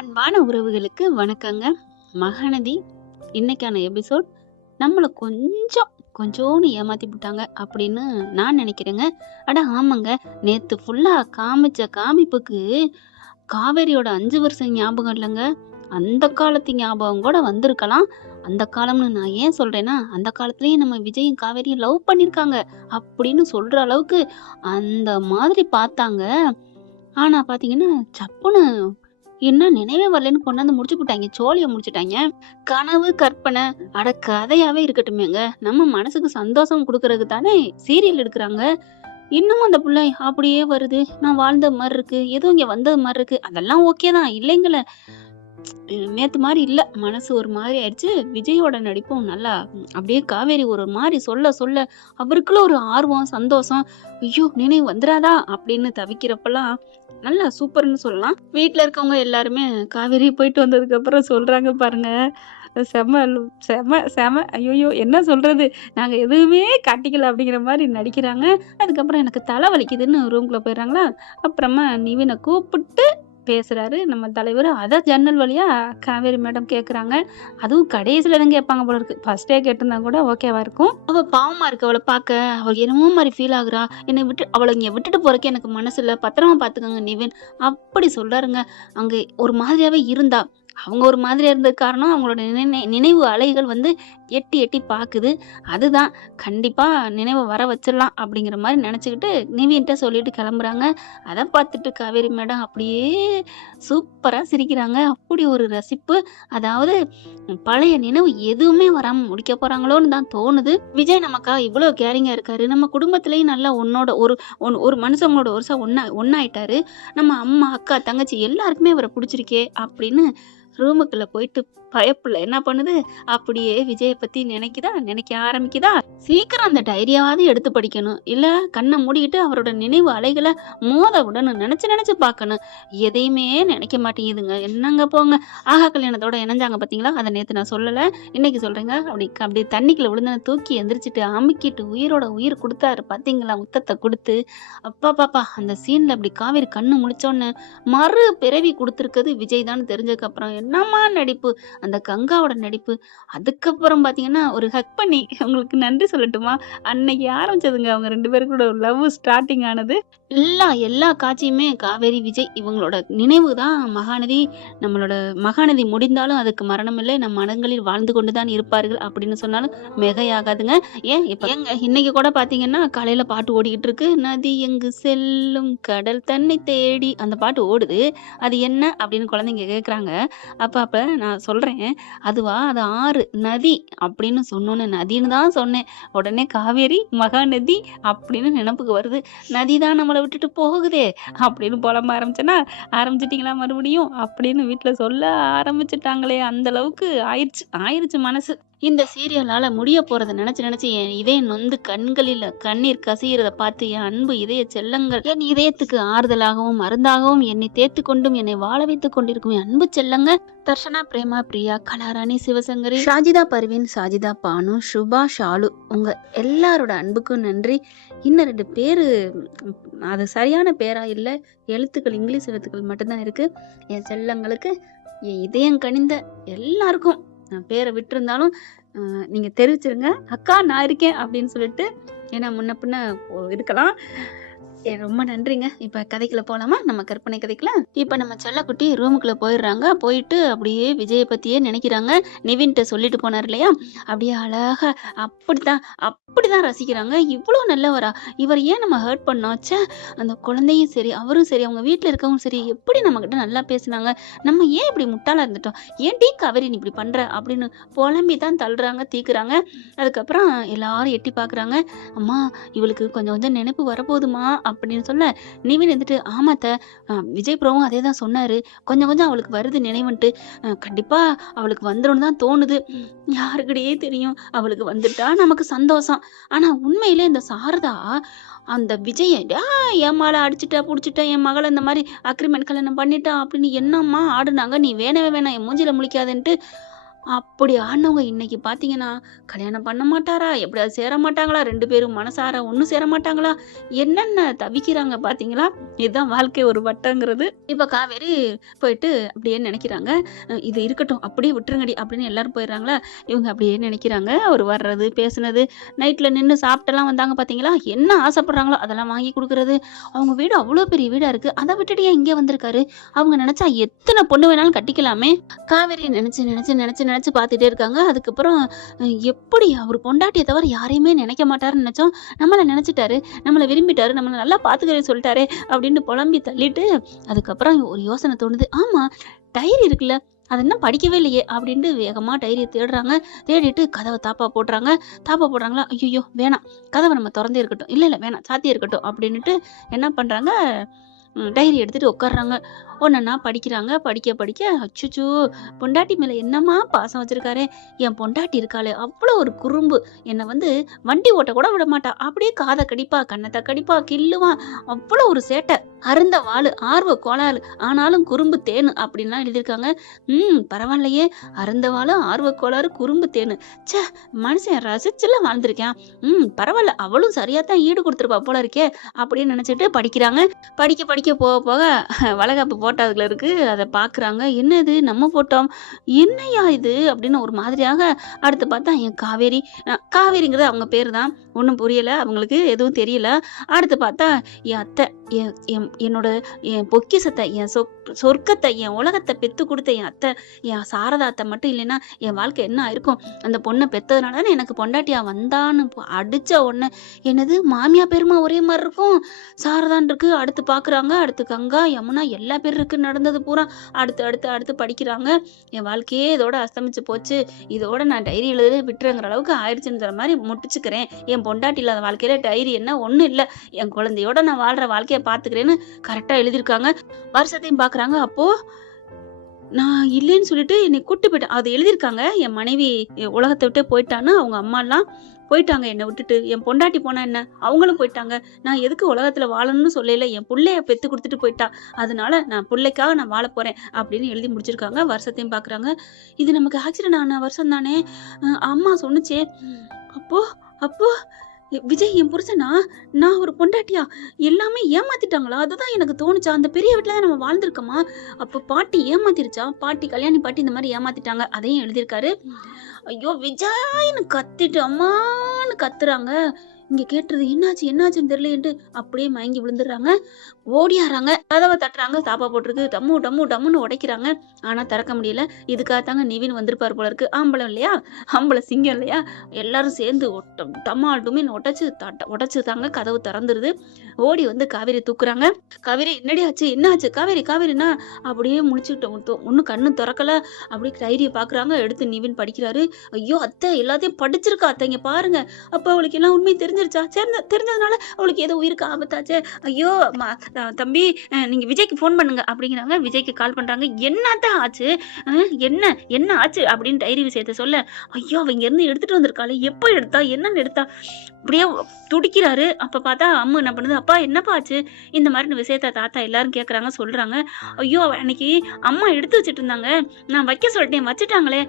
அன்பான உறவுகளுக்கு வணக்கங்க. மகாநதி இன்னைக்கான எபிசோட் நம்மள கொஞ்சோன்னு ஏமாத்தி விட்டாங்க அப்படின்னு நான் நினைக்கிறேங்க. அட ஆமாங்க, நேத்து ஃபுல்லா காமிச்ச காமிப்புக்கு காவேரியோட 5 வருஷம் ஞாபகம் இல்லைங்க, அந்த காலத்து ஞாபகம் கூட வந்திருக்கலாம். அந்த காலம்னு நான் ஏன் சொல்றேன்னா, அந்த காலத்திலேயே நம்ம விஜயும் காவேரியும் லவ் பண்ணிருக்காங்க அப்படின்னு சொல்ற அளவுக்கு அந்த மாதிரி பார்த்தாங்க. ஆனா பாத்தீங்கன்னா, சப்புன்னு என்ன நினைவே வரலன்னு கொண்டாந்து முடிச்சு புட்டாய்ங்க. சோழிய முடிச்சுட்டாய்ங்க. கனவு, கற்பனை அட கதையாவே இருக்கட்டுமேங்க. நம்ம மனசுக்கு சந்தோஷம் குடுக்கறதுக்கு தானே சீரியல் எடுக்குறாங்க. இன்னமும் அந்த புள்ள அப்படியே வருது. நான் வாழ்ந்த மாரி இருக்கு. ஏதோ இங்க வந்தது மாரி இருக்கு. அதெல்லாம் ஓகே தான். இல்லைங்கல. நேத்து மாரி இல்ல. மனசு ஒரு மாரி ஆயிடுச்சு. விஜயோட நடிப்பும் நல்லா அப்படியே காவேரி ஒரு மாரி சொல்ல சொல்ல அவருக்குள்ள ஒரு ஆர்வம், சந்தோஷம். ஐயோ! நினைவு வந்துராதா? அப்படின்னு தவிக்கிறப்பலாம் நல்லா சூப்பர்ன்னு சொல்லலாம். வீட்ல இருக்கவங்க எல்லாருமே காவேரி போயிட்டு வந்ததுக்கு அப்புறம் சொல்றாங்க பாருங்க. செம செம செம ஐய்யய்யோ! என்ன சொல்றது? நாங்க எதுவுமே காட்டிக்கல அப்படிங்கிற மாரி நடிக்கிறாங்க. அதுக்கப்புறம் எனக்கு தலை வலிக்குதுன்னு ரூம்குள்ள போயிடுறாங்களா, அப்புறமா நிவின கூப்பிட்டு பேசுறாரு நம்ம தலைவரு. அத ஜன்னல் வழியா காவேரி மேடம் கேட்குறாங்க. அதுவும் கடைசில தான் கேட்பாங்க போல இருக்கு. ஃபர்ஸ்ட்டே கேட்டிருந்தா கூட ஓகேவா இருக்கும். அவ பாவமா இருக்கு அவள பாக்க. அவ என்னமோ மாரி ஃபீல் ஆகுறா. என்னை விட்டு அவள இங்க விட்டுட்டு போறதுக்கு எனக்கு மனசு இல்ல. பத்திரமா பாத்துக்கங்க நிவின். அப்படி சொல்றாருங்க. அங்க ஒரு மாதிரியாவே இருந்தா. அவங்க ஒரு மாதிரியா இருந்தது காரணம், அவங்களோட நினைவு அலைகள் வந்து எட்டி எட்டி பாக்குது. அதுதான் கண்டிப்பா நினைவ வர வச்சிடலாம் அப்படிங்கிற மாரி நெனச்சுக்கிட்டு நிவின்ட்ட சொல்லிட்டு கிளம்புறாங்க. அத பார்த்துட்டு காவேரி மேடம் அப்படியே சூப்பரா சிரிக்கிறாங்க. அப்படி ஒரு ரசிப்பு. அதாவது பழைய நினைவு எதுவுமே வராம முடிக்க போறாங்களோன்னு தான் தோணுது. விஜய் நமக்கா இவ்வளோ கேரிங்கா இருக்காரு. நம்ம குடும்பத்திலயும் நல்லா ஒன்னோட ஒரு ஒரு மனுஷங்களோட வருஷம் ஒண்ணாயிட்டாரு. நம்ம அம்மா, அக்கா, தங்கச்சி எல்லாருக்குமே இவர புடிச்சிருக்கே அப்படின்னு ரூமுக்குள்ள போயிட்டு பயப்புள்ள என்ன பண்ணுது, அப்படியே விஜய பத்தி நினைக்க ஆரம்பிக்குதா. சீக்கிரம் அந்த டைரியாவது எடுத்து படிக்கணும். இல்ல கண்ண மூடிக்கிட்டு அவரோட நினைவு அலைகள மோத விடணும். நினைச்சு பார்க்கணும். எதையுமே நினைக்க மாட்டேங்குதுங்க. என்னங்க போங்க. ஆஹா கல்யாணத்தோட இணைஞ்சாங்க பாத்தீங்களா? அத நேத்து நான் சொல்லல. இன்னைக்கு சொல்றேங்க. அப்படி தண்ணிக்குள்ள விழுந்தன தூக்கி எந்திரிச்சிட்டு அமுக்கிட்டு உயிரோட உயிர் குடுத்தாரு பாத்தீங்களா? முத்தத்த குடுத்து. அப்பா! அந்த சீன்ல அப்படி காவேரி கண்ணு முழிச்சோன்னே மறு பிறவி குடுத்துருக்கிறது விஜய் தான்னு தெரிஞ்சதுக்கு அப்புறம் என்னம்மா நடிப்பு! அந்த கங்காவோட நடிப்பு. அதுக்கப்புறம் பார்த்தீங்கன்னா, ஒரு ஹக் பண்ணி உங்களுக்கு நன்றி சொல்லட்டுமா? அன்னைக்கு ஆரம்பிச்சதுங்க அவங்க 2 பேருக்கூட ஒரு லவ் ஸ்டார்ட்டிங் ஆனது. எல்லா காட்சியுமே காவேரி, விஜய் இவங்களோட நினைவு தான் மகாநதி. நம்மளோட மகாநதி முடிந்தாலும் அதுக்கு மரணம் இல்லை. நம் மனங்களில் வாழ்ந்து கொண்டு தான் இருப்பார்கள் அப்படின்னு சொன்னாலும் மிகையாகாதுங்க. ஏங்க இன்னைக்கு கூட பார்த்தீங்கன்னா, காலையில பாட்டு ஓடிக்கிட்டு இருக்கு. நதி எங்கு செல்லும் கடல் தன்னை தேடி அந்த பாட்டு ஓடுது. அது என்ன அப்படின்னு குழந்தைங்க கேட்குறாங்க. அப்ப நான் சொல்றேன், அதுவா அது ஆறு நதி அப்படின்னு சொன்னோனே நதின்னு தான் சொன்னேன். உடனே காவேரி, மகாநதி அப்படின்னு நினைப்புக்கு வருது. நதி தான் நம்மள விட்டுட்டு போகுதே அப்படின்னு புலம்ப ஆரம்பிச்சிட்டீங்களா மறுபடியும் அப்படின்னு வீட்ல சொல்ல ஆரம்பிச்சுட்டாங்களே. அந்த அளவுக்கு ஆயிருச்சு மனசு. இந்த சீரியலால முடிய போறத நினைச்சு என் இதயம் நொந்து கண்களில் கண்ணீர் கசியறத பார்த்து என் அன்பு இதய செல்லங்கள் என் இதயத்துக்கு ஆறுதலாகவும் மருந்தாகவும் என்னை தேர்த்து கொண்டும் என்னை வாழ வைத்துக் கொண்டிருக்கும் என் அன்பு செல்லங்க. தர்ஷனா, பிரேமா, பிரியா, கலாராணி, சிவசங்கரி, ஷாஜிதா பர்வீன், சாஜிதா பானு, சுபா, ஷாலு உங்க எல்லாரோட அன்புக்கும் நன்றி. இன்னும் 2 பேரு அது சரியான பேரா இல்ல. எழுத்துக்கள் இங்கிலீஷ் எழுத்துக்கள் மட்டும்தான் இருக்கு. என் செல்லங்களுக்கு, என் இதயம் கனிந்த எல்லாருக்கும் பேரை விட்டிருந்தாலும் நீங்க தெரிவிச்சிருங்க. அக்கா நான் இருக்கேன் அப்படின்னு சொல்லிட்டு. ஏன்னா முன்ன பின்ன இருக்கலாம். ரொம்ப நன்றிங்க. இப்ப கதைக்குள்ள போலாமா? நம்ம கற்பனை கதைக்குள்ள. இப்ப நம்ம செல்லக்குட்டி ரூமுக்குள்ள போயிடுறாங்க. போயிட்டு அப்படியே விஜய பத்தியே நினைக்கிறாங்க. நிவின்ட்ட சொல்லிட்டு போனார் இல்லையா? அப்படியே அழகா அப்படிதான் ரசிக்கிறாங்க. இவ்வளோ நல்லவரா? இவர் ஏன் நம்ம ஹர்ட் பண்ணோம்? ச்சே! அந்த குழந்தையும் சரி, அவரும் சரி, அவங்க வீட்ல இருக்கவங்களும் சரி, எப்படி நம்மகிட்ட நல்லா பேசுனாங்க. நம்ம ஏன் இப்படி முட்டாளா இருந்துட்டோம்? ஏன்டி காவேரி நீ இப்படி பண்ற? அப்படின்னு புலம்பி தான் தள்ளுறாங்க, தீக்குறாங்க. அதுக்கப்புறம் எல்லாரும் எட்டி பாக்குறாங்க. அம்மா இவளுக்கு கொஞ்சம் கொஞ்சம் நினைப்பு வரப்போகுதுமா அப்படின்னு சொல்ல, நிவின் வந்துட்டு ஆமா அத்தை, விஜய் ப்ரோவும் அதே தான் சொன்னாரு. கொஞ்சம் கொஞ்சம் அவளுக்கு வருது நினைவுன்ட்டு. கண்டிப்பா அவளுக்கு வந்துரும்னு தான் தோணுது. யாருக்கிடையே தெரியும். அவளுக்கு வந்துட்டா நமக்கு சந்தோஷம். ஆனா உண்மையிலே இந்த சாரதா அந்த விஜய என் மேல அடிச்சுட்டா புடிச்சிட்டா, என் மகளை இந்த மாதிரி அக்ரிமெண்ட் கல்யாணம் பண்ணிட்டா அப்படின்னு என்னம்மா ஆடுனாங்க. நீ வேணவே வேணாம் என் மூஞ்சில முழிக்காதுன்ட்டு அப்படி ஆனவங்க இன்னைக்கு பாத்தீங்கன்னா, கல்யாணம் பண்ண மாட்டாரா? எப்படியாவது சேர மாட்டாங்களா? 2 பேரும் மனசார ஒண்ணு சேர மாட்டாங்களா? என்னென்ன தவிக்கிறாங்க பாத்தீங்களா? இதுதான் வாழ்க்கை ஒரு வட்டங்கிறது. இப்ப காவேரி போயிட்டு அப்படியே நினைக்கிறாங்க. இது இருக்கட்டும், அப்படியே விட்டுருங்கடி அப்படின்னு எல்லாரும் போயிடுறாங்களா? இவங்க அப்படியே நினைக்கிறாங்க. அவரு வர்றது, பேசுனது, நைட்ல நின்னு சாப்பிட்டுலாம் வந்தாங்க பாத்தீங்களா? என்ன ஆசைப்படுறாங்களோ அதெல்லாம் வாங்கி குடுக்குறது. அவங்க வீடு அவ்ளோ பெரிய வீடா இருக்கு. அத விட்டுட்டு ஏன் இங்க வந்திருக்காரு? அவங்க நினைச்சா எத்தன பொண்ணு வேணாலும் கட்டிக்கலாமே! காவேரி நினைச்சு பார்த்துட்டே இருக்காங்க. அதுக்கப்புறம் எப்படி அவரு பொண்டாட்டிய தவிர யாரையுமே நினைக்க மாட்டாருன்னு நினைச்சோம். நம்மள நினைச்சுட்டாரு, நம்மள விரும்பிட்டாரு, நம்மள நல்லா பார்த்துக்கிறேன்னு சொல்லிட்டாரே அப்படின்னு புலம்பி தள்ளிட்டு, அதுக்கப்புறம் ஒரு யோசனை தோணுது. ஆமா, டைரி இருக்குல்ல, அத இன்னும் படிக்கவே இல்லையே அப்படின்ட்டு வேகமா டைரிய தேடுறாங்க. தேடிட்டு கதவ தாப்பா போடுறாங்க. தாப்பா போடுறாங்களா? ஐய்யய்யோ! வேணாம். கதவ நம்ம தொறந்தே இருக்கட்டும். இல்ல வேணாம். சாத்தியே இருக்கட்டும் அப்படின்னுட்டு என்ன பண்றாங்க, டைரி எடுத்துட்டு உட்கார்றாங்க. ஒன்னொன்னா படிக்கிறாங்க. படிக்க அச்சச்சோ! பொண்டாட்டி மேல என்னம்மா பாசம் வச்சிருக்காரே! என் பொண்டாட்டி இருக்காளே! அவ்ளோ ஒரு குறும்பு. என்ன வந்து வண்டி ஓட்ட கூட விட மாட்டா. அப்படியே காத கடிப்பா, கன்னத்த கடிப்பா, கிள்ளுவா. அவ்ளோ ஒரு சேட்ட. அருந்த வாளு, ஆர்வ கோளாறு. ஆனாலும் குறும்பு தேனு அப்படின்லாம் எழுதியிருக்காங்க. பரவாயில்லையே! அருந்த வாளு, ஆர்வ கோளாறு, குறும்பு தேனு. ச்சே! மனுஷன் ரசிச்சுலாம் வாழ்ந்திருக்கான். பரவால்ல. அவளும் சரியா தான் ஈடு குடுத்துருப்பா போல இருக்கே! அப்படின்னு நினைச்சுட்டு படிக்கிறாங்க. படிக்க போக வளகாப்பு போட்டோ அதுல இருக்கு. அத பார்க்குறாங்க. என்னது நம்ம ஃபோட்டோ? என்னய்யா இது? அப்படின்னு ஒரு மாதிரியாக அடுத்து பார்த்தா என் காவேரி. காவேரிங்கிறது அவங்க பேரு தான். ஒண்ணும் புரியல. அவங்களுக்கு எதுவும் தெரியல. அடுத்து பார்த்தா என் அத்தை. என் என் என்னோட என் பொக்கிஷத்த, என் சொர்க்கத்த, என் உலகத்த பெத்து குடுத்த என் அத்தை. என் சாரதா அத்தை மட்டும் இல்லைன்னா, என் வாழ்க்கை என்ன ஆயிருக்கும்? அந்த பொண்ண பெத்ததுனால தானே எனக்கு பொண்டாட்டியா வந்தான்னு அடிச்ச உடனே, என்னது மாமியா பேருமா ஒரே மாரி இருக்கும்? சாரதான்னு இருக்கு. அடுத்து பார்க்குறாங்க. அடுத்து கங்கா, யமுனா எல்லா பேரும் இருக்கு. நடந்தது பூரா அடுத்து படிக்கிறாங்க. என் வாழ்க்கையே இதோட அஸ்தமிச்சு போச்சு. இதோட நான் டைரி எழுத விட்டுறேங்கிற அளவுக்கு ஆயிடுச்சுன்ற மாரி முடிச்சுக்கிறேன். என் பொண்டாட்டி இல்லாத வாழ்க்கையில டைரி என்ன ஒண்ணும் இல்ல. என் குழந்தையோட நான் வாழ்ற வாழ்க்கைய பார்த்துக்கிறேன்னு கரெக்ட்டா எழுதியிருக்காங்க. வருஷத்தையும் பார்க்குறாங்க. அப்போ நான் இல்லைன்னு சொல்லிட்டு என்னை கூட்டு போயிட்டேன். அது எழுதியிருக்காங்க. என் மனைவி உலகத்த விட்டே போயிட்டான்னு அவங்க அம்மாலாம் போயிட்டாங்க என்ன விட்டுட்டு. என் பொண்டாட்டி போனா என்ன? அவங்களும் போயிட்டாங்க. நான் எதுக்கு உலகத்துல வாழணும்னு சொல்லல. என் புள்ளைய பெத்து குடுத்துட்டு போயிட்டா. அதனால நான் புள்ளைக்காக நான் வாழப் போறேன் அப்படின்னு எழுதி முடிச்சிருக்காங்க. வருஷத்தையும் பார்க்குறாங்க. இது நமக்கு ஆக்சிடென்ட் ஆன வருஷம் தானே! அம்மா சொன்னுச்சே! அப்போ அப்போ விஜய் என் புருஷனா? நான் ஒரு பொண்டாட்டியா? எல்லாமே ஏமாத்திட்டாங்களா? அதுதான் எனக்கு தோணுச்சா? அந்த பெரிய வீட்ல தான் நம்ம வாழ்ந்திருக்கோமா? அப்ப பாட்டி ஏமாத்திருச்சா? பாட்டி கல்யாணி பாட்டி இந்த மாரி ஏமாத்திட்டாங்க. அதையும் எழுதியிருக்காரு. ஐயோ! விஜய்ன்னு கத்திட்டு அம்மான்னு கத்துறாங்க. இங்க கேட்டுருது. என்னாச்சுன்னு தெரியலையேன்ட்டு அப்படியே மயங்கி விழுந்துடுறாங்க. ஓடியாறாங்க. கதவ தட்டுறாங்க. தாப்பா போட்டிருக்கு. டம்முன்னு உடைக்கிறாங்க. ஆனா திறக்க முடியல. இதுக்காக தாங்க நிவின் வந்திருப்பாரு போல இருக்கு. ஆம்பளம் இல்லையா? ஆம்பள சிங்கம் இல்லையா? எல்லாரும் சேர்ந்து டமால் டுமின்னு உடைச்சு தாங்க கதவு திறந்துருது. ஓடி வந்து காவேரி தூக்குறாங்க. காவேரி என்னடி ஆச்சு? என்ன ஆச்சு? காவேரின்னா அப்படியே முழிச்சுக்கிட்டு ஒண்ணும் கண்ணு திறக்கல. அப்படியே டைரிய பார்க்குறாங்க. எடுத்து நிவின் படிக்கிறாரு. ஐயோ! அத்தை எல்லாத்தையும் படிச்சிருக்கா அத்தை. இங்க பாருங்க. அப்ப அவளுக்கு எல்லாம் உண்மை தெரிஞ்சிருச்சா? தெரிஞ்சதுனால அவளுக்கு ஏதோ உயிருக்கு ஆபத்தாச்சே. ஐயோ! தம்பி நீங்க விஜய்க்கு ஃபோன் பண்ணுங்க அப்படிங்கிறாங்க. விஜய்க்கு கால் பண்றாங்க. என்னதான் ஆச்சு? என்ன ஆச்சு? அப்படின்னு டைரி விஷயத்த சொல்ல, ஐயோ! அவ இங்க இருந்து எடுத்துட்டு வந்திருக்காளே. எப்ப எடுத்தா? என்னன்னு எடுத்தா? அப்படியே துடிக்கிறாரு. அப்ப பார்த்தா அம்மு என்ன பண்ணுது? அப்பா என்னப்பா ஆச்சு? இந்த மாதிரி விஷயத்த தாத்தா எல்லாரும் கேட்கறாங்க, சொல்றாங்க. ஐயோ! அன்னைக்கு அம்மா எடுத்து வச்சுட்டு இருந்தாங்க. நான் வைக்க சொல்லிட்டேன். வச்சுட்டாங்களே.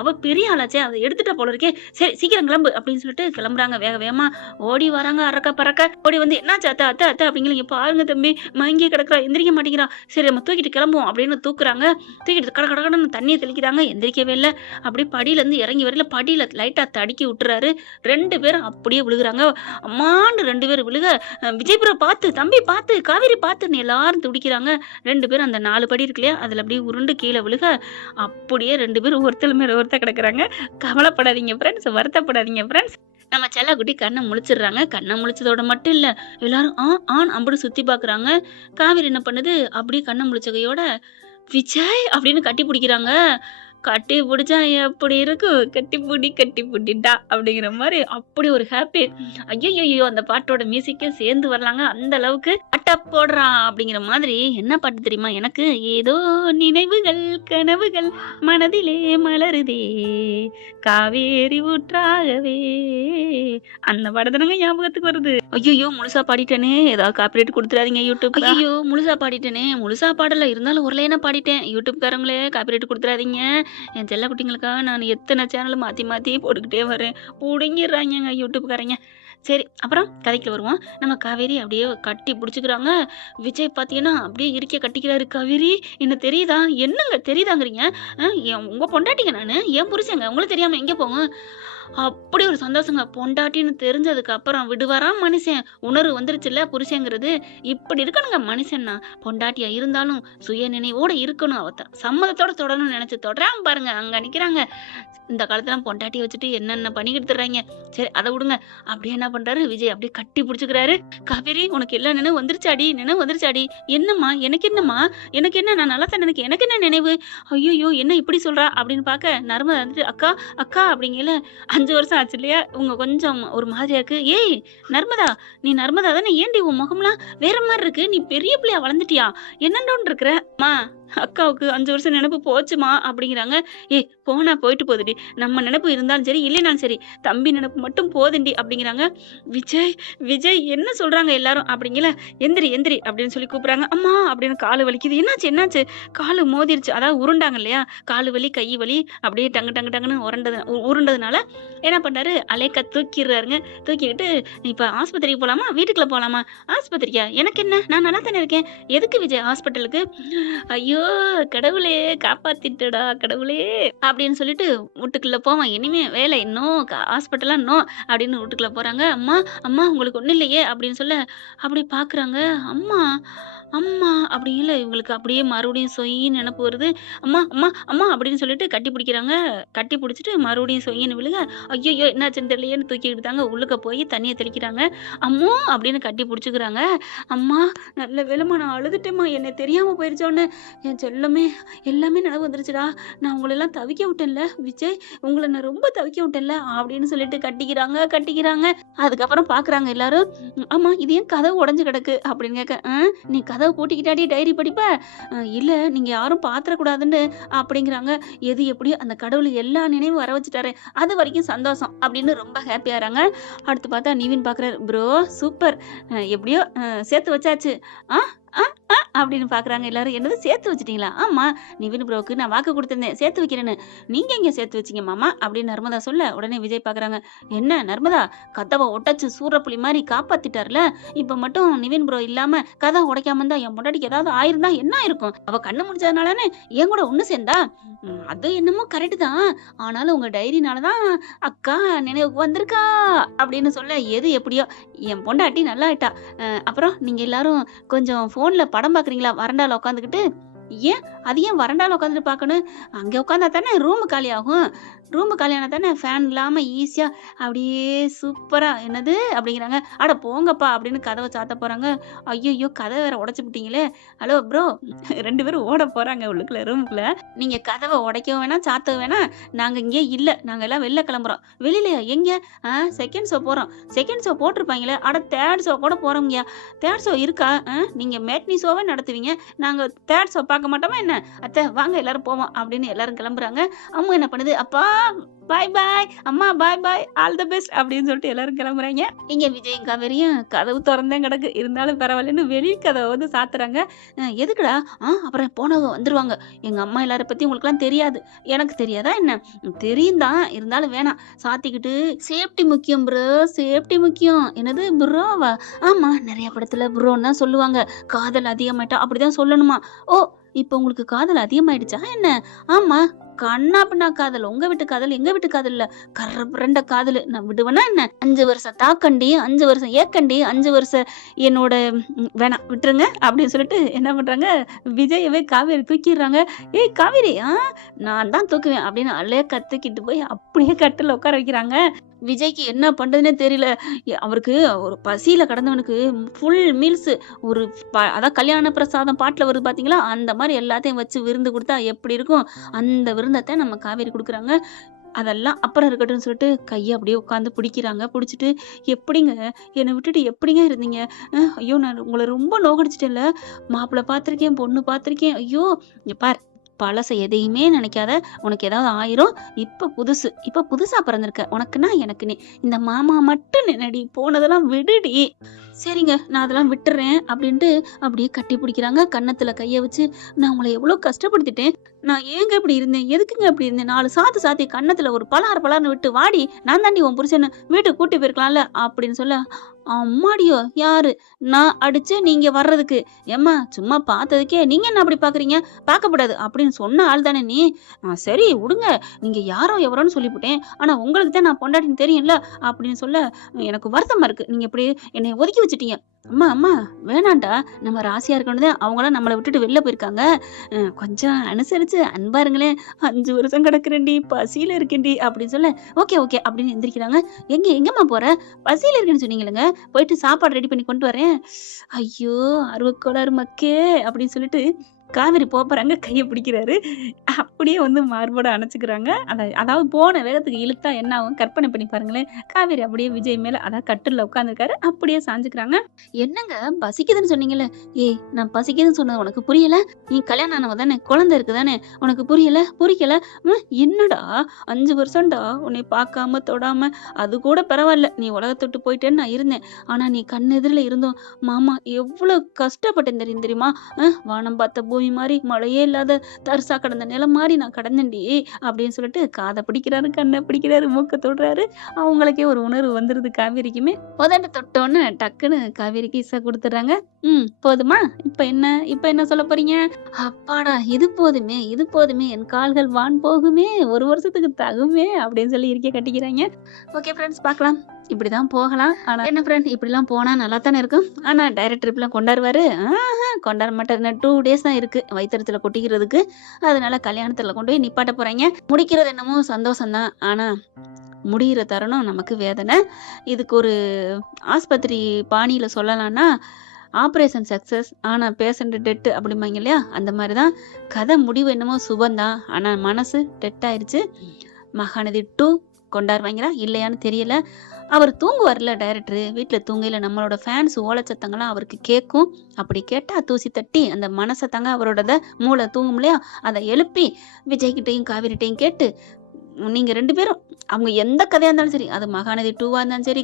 அவ பெரிய ஆளாச்சே. அத எடுத்துட்டா போல இருக்கே. சரி சீக்கிரம் கிளம்பு அப்படின்னு சொல்லிட்டு கிளம்புறாங்க. வேகமா ஓடி வராங்க. அரக்க பறக்க ஓடி வந்து என்னாச்சு அத்தை அப்படிங்கிற. இங்க பாருங்க தம்பி, மயங்கி கிடக்குறா, எந்திரிக்க மாட்டேங்கிறா. சரி நம்ம தூக்கிட்டு கிளம்புவோம் அப்படின்னு தூக்குறாங்க. தூக்கிட்டு கடகடன்னு தண்ணியை தெளிக்கிறாங்க. எந்திரிக்கவே இல்லை. அப்படியே படியில இருந்து இறங்கி வரல. படியில லைட்டா தடுக்கி விட்டுறாரு. 2 பேரும் அப்படியே விழுகுறாங்க. அம்மான்னு 2 பேரும் விழுக, விஜய் ப்ரோ பார்த்து, தம்பி பார்த்து, காவேரி பார்த்துன்னு எல்லாரும் துடிக்கிறாங்க. 2 பேரும் அந்த 4 படி இருக்கு இல்லையா, அதுல அப்படியே உருண்டு கீழே விழுக, அப்படியே 2 பேரும் ஒருத்தர் மேல ஒருத்தர் கிடக்குறாங்க. கவலைப்படாதீங்க ஃப்ரெண்ட்ஸ், வருத்தப்படாதீங்க ஃப்ரெண்ட்ஸ். நம்ம செல்லக்குட்டி கண்ணை முழிச்சிடுறாங்க. கண்ணை முழிச்சதோட மட்டும் இல்ல, எல்லாரும் ஆன் அப்படி சுத்தி பாக்குறாங்க. காவேரி என்ன பண்ணுது? அப்படியே கண்ணை முழிச்ச கையோட விஜய் அப்படின்னு கட்டி பிடிக்கிறாங்க. கட்டி பிடிச்சா எப்படி இருக்கும்? கட்டி புடிடா அப்படிங்கிற மாதிரி அப்படி ஒரு ஹாப்பி. ஐயோ அந்த பாட்டோட மியூசிக்கும் சேர்ந்து வரலாங்க. அந்த அளவுக்கு பாட்டா போடுறான் அப்படிங்கிற மாதிரி. என்ன பாட்டு தெரியுமா? எனக்கு ஏதோ நினைவுகள் கனவுகள் மனதிலே மலருதே காவேரி ஊற்றாகவே. அந்த பாட்டு தானங்க ஞாபகத்துக்கு வருது. ஐயோ முழுசா பாடிட்டேனே, ஏதாவது காப்பிரைட் குடுத்துறாதீங்க யூடியூப். ஐயோ முழுசா பாடிட்டேனே, முழுசா பாடல இருந்தாலும் ஒரு லைனா பாடிட்டேன். யூடியூப்காரங்களே காப்பிரைட் குடுத்துறாதீங்க. என் செல்ல குட்டிங்களுக்காக நான் எத்தனை சேனல் மாத்தி மாத்தி போட்டுக்கிட்டே வரேன். புடுங்கிடுறாய்ங்கங்க யூடியூப்காரங்க. சரி, அப்புறம் கதைக்குள்ள வருவோம். நம்ம காவேரி அப்படியே கட்டி புடிச்சுக்கிறாங்க. விஜய் பார்த்தீங்கன்னா, அப்படியே இறுக்கி கட்டிக்கிறாரு. "காவேரி என்ன தெரியுதா? என்னங்க தெரியுதாங்கிறீங்க? உங்க பொண்டாட்டிங்க நானு. என் புருஷன்ங்க. உங்களுக்கு தெரியாம எங்க போகும்?" அப்படி ஒரு சந்தோஷங்க. பொண்டாட்டின்னு தெரிஞ்சதுக்கு அப்புறம் விடுவாரா மனுஷன்? உணர்வு வந்துருச்சுல்ல புருஷங்கிறது. இப்படி இருக்கணுங்க மனுஷன்னா. பொண்டாட்டியா இருந்தாலும் சுய நினைவோட இருக்கணும். சம்மதத்தோட தொடணும்னு நெனச்சு தொடுறான் பாருங்க. அங்க நிக்கிறாங்க. இந்த காலத்துல பொண்டாட்டிய வச்சுட்டு என்னென்ன பண்ணிக்கிட்டு திரிறாய்ங்க. சரி அத விடுங்க. அப்படியே என்ன பண்றாரு விஜய் அப்படியே கட்டி புடிச்சுக்கிறாரு. "காவேரி உனக்கு எல்லாம் நினைவு வந்துருச்சாடி? நினைவு வந்துருச்சாடி? என்னம்மா? எனக்கு என்னம்மா? எனக்கு என்ன? நான் நல்லா தானே இருக்கேன். எனக்கு என்ன நினைவு? ஐய்யய்யோ! என்ன இப்படி சொல்றா?" அப்படின்னு பாக்க நர்மதா வந்துட்டு, "அக்கா, அக்கா" அப்படிங்கையில 5 வருஷம் ஆச்சு இல்லையா? உங்க கொஞ்சம் ஒரு மாதிரியா இருக்கு. "ஏய் நர்மதா! நீ நர்மதா தானே? ஏன்டி உன் முகம்லாம் வேற மாரி இருக்கு? நீ பெரிய பிள்ளையா வளர்ந்துட்டியா? என்னண்டோன்னு இருக்கிற?" "அம்மா அக்காவுக்கு 5 வருஷம் நெனப்பு போச்சும்மா" அப்படிங்கிறாங்க. "ஏய் போனா போயிட்டு போதுடி. நம்ம நெனப்பு இருந்தாலும் சரி, இல்லைனாலும் சரி. தம்பி நெனப்பு மட்டும் போதுண்டி" அப்படிங்கிறாங்க. விஜய் விஜய் என்ன சொல்றாங்க எல்லாரும் அப்படிங்கையில, "எந்திரி எந்திரி" அப்படின்னு சொல்லி கூப்பிடுறாங்க. "அம்மா" அப்படின்னு காலு வலிக்குது. "என்னாச்சு என்னாச்சு?" காலு மோதிருச்சு. அதாவது உருண்டாங்க இல்லையா? காலு வலி, கை வலி அப்படியே டங்கு டங்கு டங்குன்னு உருண்டதுனால என்ன பண்ணாரு, அலேக்கா தூக்கிர்றாருங்க. தூக்கிக்கிட்டு, "இப்ப ஆஸ்பத்திரிக்கு போலாமா? வீட்டுக்குள்ள போலாமா?" "ஆஸ்பத்திரிக்கா? எனக்கு என்ன? நான் நல்லா தானே இருக்கேன். எதுக்கு விஜய் ஹாஸ்பிட்டலுக்கு?" "ஐயோ! கடவுளே! காப்பாத்திட்டடா கடவுளே!" அப்படின்னு சொல்லிட்டு வூட்டுக்குள்ள போவான். இனிமே வேலை நோ, ஹாஸ்பிட்டல்லாம் நோ அப்படின்னு வூட்டுக்குள்ள போறாங்க. "அம்மா, அம்மா உங்களுக்கு ஒண்ணும் இல்லையே?" அப்படின்னு சொல்ல, அப்படி பாக்குறாங்க. "அம்மா, அம்மா" அப்படிங்கல இவங்களுக்கு அப்படியே மறுபடியும் சொய்யின்னு நெனப்பு வருது. "அம்மா, அம்மா, அம்மா" அப்படின்னு சொல்லிட்டு கட்டி பிடிக்கிறாங்க. கட்டி பிடிச்சுட்டு மறுபடியும் சொய்யின்னு விழுக, ஐய்யய்யோ! என்னாச்சுன்னு தெரியலையேன்னு தூக்கிக்கிட்டு தாங்க உள்ளுக்க போய் தண்ணிய தெளிக்கிறாங்க. "அம்மோ" அப்படின்னு கட்டி புடிச்சுக்கிறாங்க. "அம்மா நல்ல வேளைம்மா நான் அழுதுட்டேம்மா. என்ன தெரியாம போயிருச்சோன்னு. என் செல்லமே எல்லாமே நினைவு வந்துருச்சுடா. நான் உங்களெல்லாம் தவிக்க விட்டேன்ல விஜய். உங்கள நான் ரொம்ப தவிக்க விட்டேன்ல" அப்படின்னு சொல்லிட்டு கட்டிக்கிறாங்க, கட்டிக்கிறாங்க. அதுக்கப்புறம் பாக்குறாங்க எல்லாரும். "ஆமா இது ஏன் கதவு உடைஞ்சு கிடக்கு?" அப்படின்னு கேட்க, "நீ கதவ பூட்டிக்கிட்டாடி டைரி படிப்ப?" இல்ல நீங்க யாரும் பாத்துறக்கூடாதுன்னு" அப்படிங்கிறாங்க. எது எப்படியோ அந்த கடவுள் எல்லா நினைவும் வர வச்சுட்டாரு. அது வரைக்கும் சந்தோஷம் அப்படின்னு ரொம்ப ஹேப்பியாறாங்க. அடுத்து பார்த்தா நிவின் பார்க்குறாரு. "Bro super. எப்படியோ சேர்த்து வச்சாச்சு." "ஆ ஆ ஆ" அப்படின்னு பார்க்குறாங்க எல்லாரும். "என்னது சேர்த்து வச்சுட்டீங்களா?" "ஆமா. நிவின் ப்ரோவுக்கு நான் வாக்கு குடுத்திருந்தேன் சேர்த்து வைக்கிறேன்னு." "நீங்க எங்க சேர்த்து வச்சீங்க மாமா?" அப்படின்னு நர்மதா சொல்ல, உடனே விஜய் பார்க்குறாங்க. "என்ன நர்மதா கதவ ஒட்டச்சு சூரப்புலி மாரி காப்பாத்திட்டார்ல. இப்ப மட்டும் நிவின் ப்ரோ இல்லாம கதவ உடைக்காம இருந்தா என் பொண்டாட்டிக்கு ஏதாவது ஆயிருந்தா என்ன ஆயிருக்கும்? அவ கண்ணு முழிச்சதுனாலன்னு என் கூட ஒண்ணு சேர்ந்தா?" அது என்னமோ கரெக்ட் தான். ஆனாலும் உங்க டைரினால தான் அக்கா நினைவுக்கு வந்திருக்கா" அப்படின்னு சொல்ல, எது எப்படியோ என் பொண்டாட்டி நல்லா ஆயிட்டா. அப்புறம் நீங்க எல்லாரும் கொஞ்சம் ஃபோன்ல படம் பார்க்குறீங்களா? வராண்டால உட்காந்துக்கிட்டு. "ஏன்? அது ஏன் வராண்டால உட்காந்துட்டு பார்க்கணும்? அங்க உட்காந்தா தானே ரூம் காலியாகும். ரூம் காலியானா தானே ஃபேன் இல்லாம ஈஸியா அப்படியே சூப்பரா" "என்னது?" அப்படிங்கிறாங்க. "அட போங்கப்பா" அப்படின்னு கதவ சாத்த போறாங்க. ஐய்யய்யோ! கதவ வேற உடைச்சு புட்டீங்களே. "ஹலோ ப்ரோ" 2 பேரும் ஓட போறாங்க உள்ளுக்குள்ள ரூமுக்குள்ள. "நீங்க கதவ உடைக்கவும் வேணாம், சாத்தவும் வேணாம். நாங்க இங்கே இல்ல. நாங்க எல்லாம் வெளில கிளம்புறோம்." "வெளிலயா? எங்க?" செகண்ட் ஷோ போறோம்." "செகண்ட் ஷோ போட்டிருப்பாங்களே." "அட தேர்ட் ஷோ கூட போறோம்யா." "தேர்ட் ஷோ இருக்கா? நீங்க மேட்னி ஷோவே நடத்துவீங்க. நாங்க தேர்ட் ஷோ பார்க்க மாட்டோமா என்ன? அத்தை வாங்க எல்லாரும் போவோம்." அப்படின்னு எல்லாரும் கிளம்புறாங்க. அம்மு என்ன பண்ணுது, "அப்பா பாய் பாய். அம்மா பாய் பாய். ஆல் த பெஸ்ட்" அப்படின்னு சொல்லிட்டு எல்லாரும் கிளம்புறாங்க. இங்க விஜயும் காவேரியும் கதவு தொறந்தே கிடக்கு. இருந்தாலும் பரவாயில்லன்னு வெளி கதவ வந்து சாத்துறாங்க. "எதுக்குடா?" அப்புறம் போனவங்க வந்துருவாங்க. எங்க அம்மா எல்லார பத்தி உங்களுக்குலாம் தெரியாது." "எனக்கு தெரியாதா என்ன?" தெரியும் தான். இருந்தாலும் வேணாம். சாத்திக்கிட்டு சேஃப்டி முக்கியம் ப்ரோ. சேஃப்டி முக்கியம்." "என்னது ப்ரோவா?" "ஆமா. நெறைய படத்துல ப்ரோன்னு தான் சொல்லுவாங்க. காதல் அதிகமாயிட்டா அப்படிதான் சொல்லணுமா." "ஓ! இப்ப உங்களுக்கு காதல் அதிகமாயிடுச்சா என்ன?" "ஆமா. கன்னா பின்னா காதல். உங்க வீட்டு காதல், எங்க வீட்டு காதல் இல்ல. கர்ற புரண்ட காதலு. நான் விடுவேனா என்ன? 5 வருஷம் தாக்கண்டி, 5 வருஷம் ஏக்கண்டி, 5 வருஷம் என்னோட வேணாம் விட்டுருங்க." அப்படின்னு சொல்லிட்டு என்ன பண்றாங்க, விஜயவே காவேரி தூக்கிர்றாங்க. "ஏய் காவேரி நான் தான் தூக்குவேன்" அப்படின்னு அலேக்கா தூக்கிட்டு போய் அப்படியே கட்டில்ல உட்கார வைக்கிறாங்க. விஜய்க்கு என்ன பண்றதுன்னே தெரியல. அவருக்கு ஒரு பசியில கிடந்தவனுக்கு ஃபுல் மீல்ஸ் ஒரு அதான் கல்யாண பிரசாதம் பாட்டுல வருது பார்த்தீங்களா? அந்த மாரி எல்லாத்தையும் வச்சு விருந்து குடுத்தா எப்படி இருக்கும்? அந்த விருந்தத்த நம்ம காவேரி குடுக்குறாங்க. அதெல்லாம் அப்புறம் இருக்கட்டும்னு சொல்லிட்டு கைய அப்படியே உட்காந்து பிடிக்கிறாங்க. பிடிச்சிட்டு, "எப்படிங்க? என்ன விட்டுட்டு எப்படிங்க இருந்தீங்க? ஐயோ! நான் உங்கள ரொம்ப நோகடிச்சுட்டேன்ல. மாப்பிள பார்த்துருக்கேன், பொண்ணு பார்த்துருக்கேன். ஐயோ! இங்க பார் பழச எதையுமே நினைக்காத. உனக்கு ஏதாவது ஆயிரும். இப்ப புதுசா பிறந்திருக்க. உனக்குன்னா எனக்கு நீ. இந்த மாமா மட்டும் நினைடி. போனதெல்லாம் விடுடி. சரிங்க, நான் அதெல்லாம் விட்டுறேன் அப்படின்ட்டு அப்படியே கட்டி பிடிக்கிறாங்க. கன்னத்துல கைய வச்சு, நான் உங்களை எவ்வளவு கஷ்டப்படுத்திட்டேன். நான் ஏங்க இப்படி இருந்தேன்? எதுக்குங்க இப்படி இருந்தேன்? 4 சாத்து சாத்தி கன்னத்துல ஒரு பலார்னு விட்டு, வாடி நான் தாண்டி உன் புருஷன்னு வீட்டுக்கு கூட்டி போயிருக்கலாம்ல அப்படின்னு சொல்ல, அம்மாடியோ யாரு நான் அடிச்சு நீங்க வர்றதுக்கு? ஏம்மா சும்மா பார்த்ததுக்கே நீங்க என்ன அப்படி பாக்குறீங்க? பார்க்கப்படாது அப்படின்னு சொன்ன ஆள் தானே நீ. சரி விடுங்க, நீங்க யாரோ எவரோன்னு சொல்லிவிட்டேன். ஆனா உங்களுக்கு தான் நான் பொண்டாட்டின்னு தெரியும்ல அப்படின்னு சொல்ல, எனக்கு வருத்தமா இருக்கு. நீங்க இப்படி என்னை ஒதுக்கி வச்சுட்டீங்க. அம்மா அம்மா வேணாண்டா, நம்ம ராசியா இருக்கணும். அவங்களாம் நம்மளை விட்டுட்டு வெளில போயிருக்காங்க. கொஞ்சம் அனுசரிச்சு அன்பா இருங்களேன். 5 வருஷம் கிடக்குறேன்டி, பசியில இருக்கேன்டி அப்படின்னு சொல்ல, ஓகே ஓகே அப்படின்னு எந்திரிக்கிறாங்க. எங்கம்மா போற? பசியில இருக்குன்னு சொன்னீங்களேங்க, போயிட்டு சாப்பாடு ரெடி பண்ணி கொண்டு வரேன். ஐயோ அருவக்கோளாறு மக்கே அப்படின்னு சொல்லிட்டு காவேரி போறாங்க. கையை பிடிக்கிறாரு. அப்படியே வந்து மார்போட அணைச்சுக்கிறாங்க. அதாவது போன வேகத்துக்கு இழுத்தா என்ன ஆகும் கற்பனை பண்ணி பாருங்களேன். காவேரி அப்படியே விஜய் மேல, அதாவது கட்டில்ல உட்காந்துருக்காரு, அப்படியே சாஞ்சுக்கிறாங்க. என்னங்க பசிக்குதுன்னு சொன்னீங்கல்ல? ஏய், நான் பசிக்குதுன்னு சொன்னது உனக்கு புரியல? நீ கல்யாணம் ஆனவ தானே, குழந்தை இருக்குதானே, உனக்கு புரியல? என்னடா 5 வருஷம்டா உன்னை பார்க்காம தொடாம, அது கூட பரவாயில்ல, நீ உலகத்தொட்டு போயிட்டேன்னு நான் இருந்தேன். ஆனா நீ கண் எதிரில இருந்தோம் மாமா எவ்வளவு கஷ்டப்பட்டேன் தெரியுமா? வானம் பார்த்த பூமி மாதிரி, மழையே இல்லாத தரிசா கடந்த நிலம் மாதிரி நான் கடந்தேன்டி அப்படின்னு சொல்லிட்டு காதை பிடிக்கிறாரு, கண்ணை பிடிக்கிறாரு, மூக்க தொடுறாரு. அவங்களுக்கே ஒரு உணர்வு வந்துருது காவேரிக்குமே. உதட்ட தொட்டோன்னு டக்குன்னு காவேரிக்கு இசை கொடுத்துறாங்க. போதுமா? இப்ப என்ன சொல்ல போறீங்க? அப்பாடா இது போதுமே என் கால்கள் வான் போகுமே, 1 வருஷத்துக்கு தகுமே அப்படின்னு சொல்லி இருக்க கட்டிக்கிறாங்க. ஓகே ஃப்ரெண்ட்ஸ், பார்க்கலாம். இப்படிதான் போகலாம். ஆனா என்ன ஃப்ரெண்ட், இப்படிலாம் போனா நல்லா தானே இருக்கும். ஆனா டைரக்டர் இப்பெல்லாம் கொண்டாடுவாரு? கொண்டாட மாட்டாரு. 2 டேஸ் தான் இருக்கு வயிற்றுல கொட்டிக்கிறதுக்கு. அதனால கல்யாணத்துல கொண்டு போய் நிப்பாட்ட போறாங்க. முடிக்கிறது என்னமோ சந்தோஷம்தான், ஆனா முடிகிற தருணம் நமக்கு வேதனை. இதுக்கு ஒரு ஆஸ்பத்திரி பாணியில சொல்லலாம்னா, ஆப்ரேஷன் சக்சஸ் ஆனா பேஷண்ட் டெட் அப்படிம்பாங்க இல்லையா, அந்த மாதிரிதான் கதை. முடிவு என்னமோ சுபந்தான், ஆனா மனசு டெட் ஆயிடுச்சு. மகாநதி 2 கொண்டாடுவாங்களா இல்லையான்னு தெரியல. அவர் தூங்குவார்ல டைரக்டர், வீட்டுல தூங்கையில நம்மளோட ஃபேன்ஸ் ஓலச்சத்தங்கள்லாம் அவருக்கு கேட்கும். அப்படி கேட்டா தூசி தட்டி அந்த மனசை தாங்க, அவரோட மூளை தூங்கும் இல்லையா, அதை எழுப்பி விஜய்கிட்டையும் காவிரிட்டையும் கேட்டு, நீங்க 2 பேரும் அவங்க எந்த கதையா இருந்தாலும் சரி, அது மகாநதி 2வா இருந்தாலும் சரி,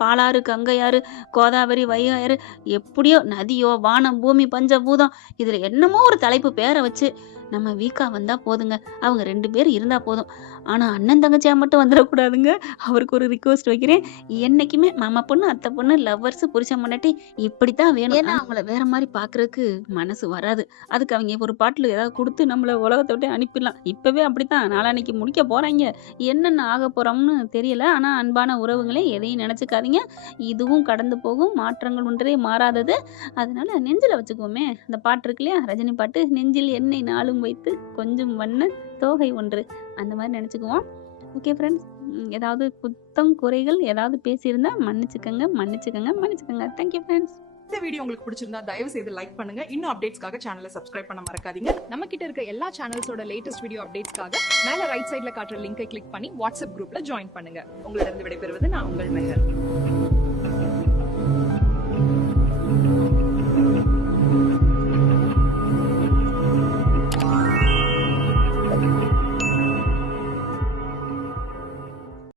பாலாறு, கங்கையாறு, கோதாவரி, வைகையாறு, எப்படியோ நதியோ, வானம், பூமி, பஞ்சபூதம், இதுல என்னமோ ஒரு தலைப்பு பேரை வச்சு நம்ம வீக்கா வந்தா போதுங்க. அவங்க 2 பேர் இருந்தா போதும். ஆனா அண்ணன் தங்கச்சியா மட்டும் வந்துடக்கூடாதுங்க. அவருக்கு ஒரு ரிக்வஸ்ட் வைக்கிறேன். என்னைக்குமே மாமா பொண்ணு, அத்தை பொண்ணு, லவ்வர்ஸ், புருஷன் முன்னாடி இப்படித்தான் வேணும். ஏன்னா அவங்கள வேற மாதிரி பாக்குறதுக்கு மனசு வராது. அதுக்கு அவங்க ஒரு பாட்டுல ஏதாவது கொடுத்து நம்மள உலகத்தை விட்டு அனுப்பிடலாம். இப்பவே அப்படித்தான் நாளான்னைக்கு முடிக்க போறாங்க. என்னென்ன ஆக போறோம்னு தெரியல. ஆனா அன்பான உறவுகளே, எதையும் நினைச்சுக்காதீங்க. இதுவும் கடந்து போகும். மாற்றங்கள் ஒன்றே மாறாதது. அதனால நெஞ்சில வச்சுக்குவோமே. அந்த பாட்டு இருக்கு இல்லையா, ரஜினி பாட்டு, நெஞ்சில் எண்ணெய் நாளும் வைத்து கொஞ்சம் வண்ண தோகை ஒன்று, அந்த மாதிரி நினைச்சுக்குவோம். ஓகே ஃப்ரெண்ட்ஸ், ஏதாவது குத்தம் குறைகள் ஏதாவது பேசியிருந்தா மன்னிச்சுக்கங்க. Thank you friends. இந்த வீடியோ உங்களுக்கு பிடிச்சிருந்தா தயவு செய்து லைக் பண்ணுங்க. இன்னும் அப்டேட்ஸ்க்காக சேனலை சப்ஸ்கிரைப் பண்ண மறக்காதீங்க. நம்ம கிட்ட இருக்க எல்லா சேனல்ஸோட லேட்டஸ்ட் வீடியோ அப்டேட்ஸ்க்காக மேல ரைட் சைட்ல காட்டுற லிங்கை கிளிக் பண்ணி வாட்ஸ்அப் குரூப்ல ஜாயின் பண்ணுங்க. உங்களிடம் விடைபெறுவது நான் உங்கள் மெஹர்.